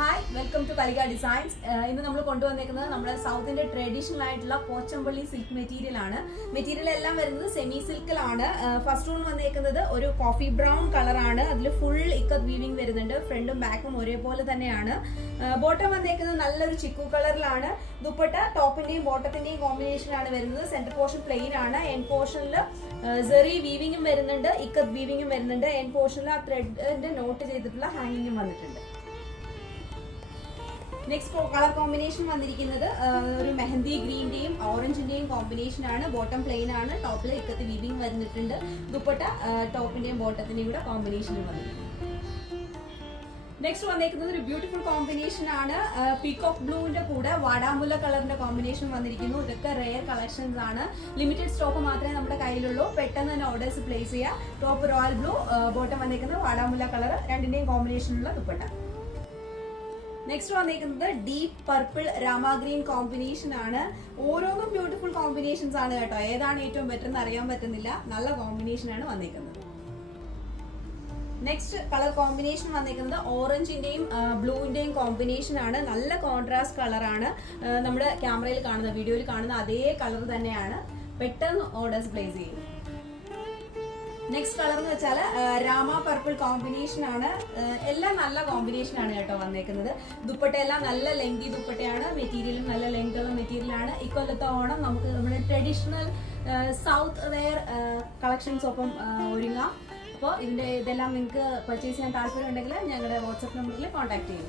Hi welcome to Kalika designs. ഇന്ന് നമ്മൾ കൊണ്ടുവന്നേക്കുന്നത് നമ്മുടെ സൗത്തിന്റെ ട്രഡീഷണൽ ആയിട്ടുള്ള പോച്ചമ്പള്ളി സിൽക്ക് മെറ്റീരിയൽ ആണ്. മെറ്റീരിയൽ എല്ലാം വരുന്നത് സെമി സിൽക്കിലാണ്. ഫസ്റ്റ് റൂൺ വന്നേക്കുന്നത് ഒരു കോഫി ബ്രൗൺ കളറാണ്. അതിൽ ഫുൾ ഇക്കത്ത് വീവിംഗ് വരുന്നുണ്ട്. ഫ്രണ്ടും ബാക്കും ഒരേപോലെ തന്നെയാണ്. ബോട്ടം വന്നേക്കുന്നത് നല്ലൊരു ചിക്കു കളറിലാണ്. ദുപ്പട്ട ടോപ്പിന്റെയും ബോട്ടത്തിന്റെയും കോമ്പിനേഷനാണ് വരുന്നത്. സെന്റർ പോർഷൻ പ്ലെയിൻ ആണ്. എൻഡ് പോർഷനിൽ സെറി വീവിംഗും വരുന്നുണ്ട്, ഇക്കത്ത് വീവിംഗും വരുന്നുണ്ട്. എൻഡ് പോർഷനിൽ ആ ത്രെഡിന്റെ നോട്ട് ചെയ്തിട്ടുള്ള ഹാങ്ങിങ്ങും വന്നിട്ടുണ്ട്. നെക്സ്റ്റ് കളർ കോമ്പിനേഷൻ വന്നിരിക്കുന്നത് ഒരു മെഹന്തി ഗ്രീന്റെയും ഓറഞ്ചിന്റെയും കോമ്പിനേഷൻ ആണ്. ബോട്ടം പ്ലെയിൻ ആണ്. ടോപ്പിൽ ഇക്കത്ത് വീവിംഗ് വന്നിട്ടുണ്ട്. ദുപ്പട്ട ടോപ്പിന്റെയും ബോട്ടത്തിന്റെയും കൂടെ കോമ്പിനേഷനിൽ വന്നിട്ടുണ്ട്. നെക്സ്റ്റ് വന്നേക്കുന്നത് ഒരു ബ്യൂട്ടിഫുൾ കോമ്പിനേഷൻ ആണ്. പീകോക്ക് ബ്ലൂവിന്റെ കൂടെ വാടാമുല്ല കളറിന്റെ കോമ്പിനേഷൻ വന്നിരിക്കുന്നു. ഇതൊക്കെ റെയർ കളക്ഷൻസ് ആണ്. ലിമിറ്റഡ് സ്റ്റോക്ക് മാത്രമേ നമ്മുടെ കയ്യിലുള്ളൂ. പെട്ടെന്ന് തന്നെ ഓർഡേഴ്സ് പ്ലേസ് ചെയ്യുക. ടോപ്പ് റോയൽ ബ്ലൂ, ബോട്ടം വന്നേക്കുന്നത് വാടാമുല്ല കളർ, രണ്ടിന്റെയും കോമ്പിനേഷനുള്ള ദുപ്പട്ട. നെക്സ്റ്റ് വന്നേക്കുന്നത് deep purple Rama green combination ആണ്. ഓരോന്നും ബ്യൂട്ടിഫുൾ കോമ്പിനേഷൻസ് ആണ് കേട്ടോ. ഏതാണ് ഏറ്റവും ബെറ്റർ എന്ന് അറിയാൻ പറ്റുന്നില്ല. നല്ല കോമ്പിനേഷൻ ആണ് വന്നേക്കുന്നത്. നെക്സ്റ്റ് കളർ കോമ്പിനേഷൻ വന്നേക്കുന്നത് ഓറഞ്ചിന്റെയും ബ്ലൂവിന്റെയും കോമ്പിനേഷൻ ആണ്. നല്ല കോൺട്രാസ്റ്റ് കളറാണ്. നമ്മുടെ ക്യാമറയിൽ കാണുന്ന, വീഡിയോയിൽ കാണുന്ന അതേ കളർ തന്നെയാണ്. പെട്ടെന്ന് ഓർഡേഴ്സ് പ്ലേസ് ചെയ്യും. നെക്സ്റ്റ് കളർ എന്ന് വെച്ചാൽ രാമ പർപ്പിൾ കോമ്പിനേഷൻ ആണ്. എല്ലാം നല്ല കോമ്പിനേഷൻ ആണ് കേട്ടോ വന്നേക്കുന്നത്. ദുപ്പട്ട എല്ലാം നല്ല ലെങ്തി ദുപ്പട്ടയാണ്. മെറ്റീരിയലും നല്ല ലെങ്ത് ഉള്ള മെറ്റീരിയൽ ആണ്. ഇക്കൊല്ലത്തെ ഓണം നമുക്ക് നമ്മുടെ ട്രഡീഷണൽ സൗത്ത് വെയർ കളക്ഷൻസ് ഒപ്പം ഒരുങ്ങാം. അപ്പോൾ ഇതെല്ലാം നിങ്ങൾക്ക് പർച്ചേസ് ചെയ്യാൻ താല്പര്യം ഉണ്ടെങ്കിൽ ഞങ്ങളുടെ വാട്സ്ആപ്പ് നമ്പറിൽ കോൺടാക്ട് ചെയ്യും.